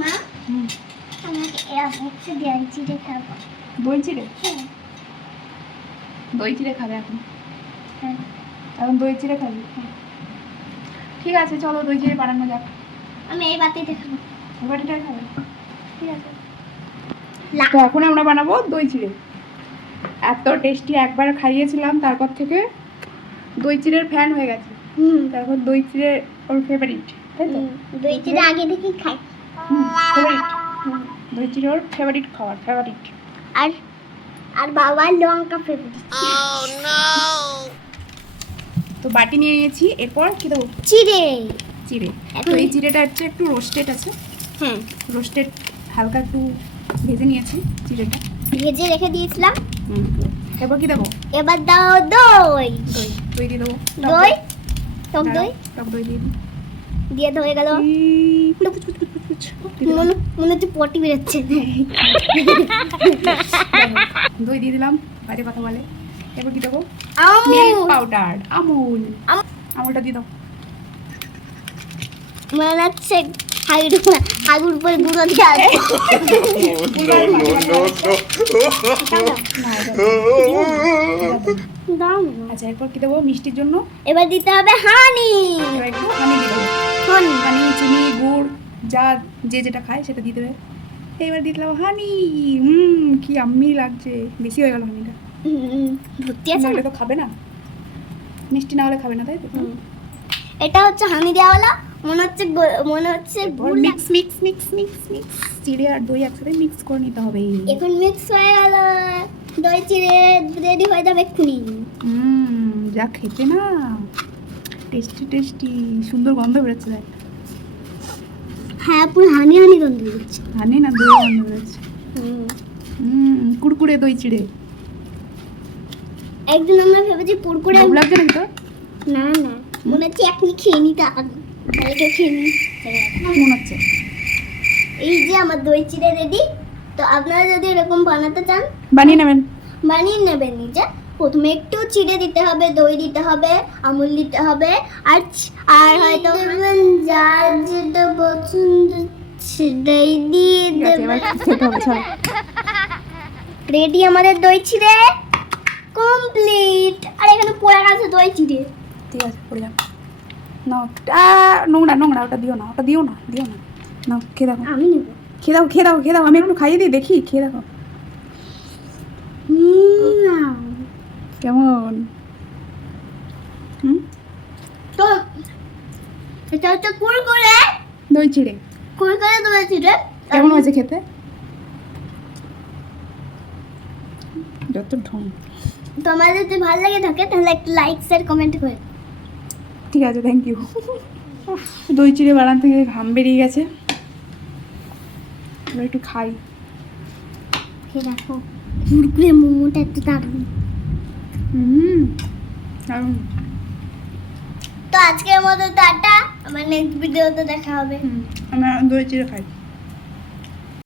মা আমাকে হচ্ছে দই চিড়ে খাবো। দই চিড়ে? দই চিড়ে খাবে এখন? হ্যাঁ এখন দই চিড়ে খাবি? ঠিক আছে, চলো দই চিড়ে বানানো যাক। আমি এই বাটিতে খাবো। এই বাটিটাই খাবে? ঠিক আছে। তো এখন আমরা বানাবো দই চিড়ে। এত টেস্টি, একবার খাইয়েছিলাম, তারপর থেকে দই চিড়ের ফ্যান হয়ে গেছে। তারপর দই চিড়ে ওর ফেভারিট, তাই তো? দই চিড়ে আগে থেকেই খাই। ফেভারিট। দই চিড়ে ওর ফেভারিট খাবার, ফেভারিট। আর আর বাবার লঙ্কা ফেভারিট। তো বাটি নিয়ে নিয়েছি, এরপর কি দেবো? চিড়ে। চিড়ে। তো এই চিড়েটা হচ্ছে একটু রোস্টেড আছে। হ্যাঁ, রোস্টেড, হালকা একটু ভেজে নিয়েছি চিড়েটা। ভেজে রেখে দিয়েছিলাম। এরপর কি দেবো? এবার দাও দই। দই। দই দিয়ে দেবো। দই, টক দই টক দই দিয়ে দিই। দিয়ে হয়ে গেল। মনে হচ্ছে পটি বেরোচ্ছে। দই দিয়ে দিলাম, বাইরে কথা বলে। এরপর কি দেবো? Amul milk powder, Amul. আমুলটা দিয়ে দাও। মনে হচ্ছে হাগুর উপরে গুঁড়ো দিয়ে আছে। দাও না। আচ্ছা, এরপর কি দেবো মিষ্টির জন্য? এবার দিতে হবে হানি। এবার একটু হানি দিয়ে দেবো। হানি, চিনি, গুড়, যা যে যেটা খায় সেটা দিয়ে দেবে। এবার দিয়ে দিলাম হানি। কি আম্মি লাগছে। বেশি হয়ে গেল হানিটা। ভর্তি আছে নাহলে তো খাবে না, মিষ্টি না হলে খাবে না, তাই তো? এটা হচ্ছে হানি দেওয়া হলো। মনে হচ্ছে গুড় mix mix mix mix mix চিড়ে আর দই একসাথে মিক্স করে নিতে হবে। এখন মিক্স হয়ে গেল। দই চিড়ে রেডি হয়ে যাবে এক্ষুনি। যা খেতে না টেস্টি টেস্টি, সুন্দর গন্ধ বেরোচ্ছে। দেখ, হ্যাঁ, পুরো হানি হানি গন্ধ বেরোচ্ছে। হানি না, দই গন্ধ বেরোচ্ছে। কুড়কুড়ে দই চিড়ে। একদিন আমরা ভেবেছি পুরকুড়ে। ভালো লাগছে নাকি তোর? না না, মনে হচ্ছে এখনই খেয়ে নিতে আগে। তাহলে কেউ খেয়ে নি। মনে হচ্ছে এই যে আমার দই চিড়ে রেডি। তো আপনারা যদি এরকম বানাতে চান বানিয়ে নেবেন। বানিয়ে নেবেন নিজে। প্রথমে একটু চিড়ে দিতে হবে, দই দিতে হবে, আমুল দিতে হবে, আর হয়তো যার যেটা পছন্দ সেটাই দিয়ে দেবেন। রেডি আমাদের দই চিড়ে কমপ্লিট। আর এখানে পড়ে গেছে দই চিড়ে। ঠিক আছে, পড়ে যান। নাও, নোংরা নোংরা, ওটা দিও না, ওটা দিও না, দিও না। নাও, খেয়ে দেখো। আমি নেব। খেয়ে দাও, খেয়ে দাও, খেয়ে দাও। আমি একটু খাইয়ে দিই, দেখি, খেয়ে দেখো কেমন। তো এটা হচ্ছে কুরকুরে দই চিড়ে দই চিড়ে। কেমন হয়েছে খেতে? যত ঢং। তোমাদের যদি ভালো লাগে থাকে তাহলে একটা লাইক শেয়ার কমেন্ট করে। ঠিক আছে, থ্যাংক ইউ। দই চিড়ে বানান থেকে ঘাম বেরিয়ে গেছে, এবার একটু খাই। দেখো কুরকুরে মোমোটা একটু দারুণ। দারুণ। তো আজকের মতো টাটা। আমার নেক্সট ভিডিওতে দেখা হবে। আমরা দই চিড়ে খাই।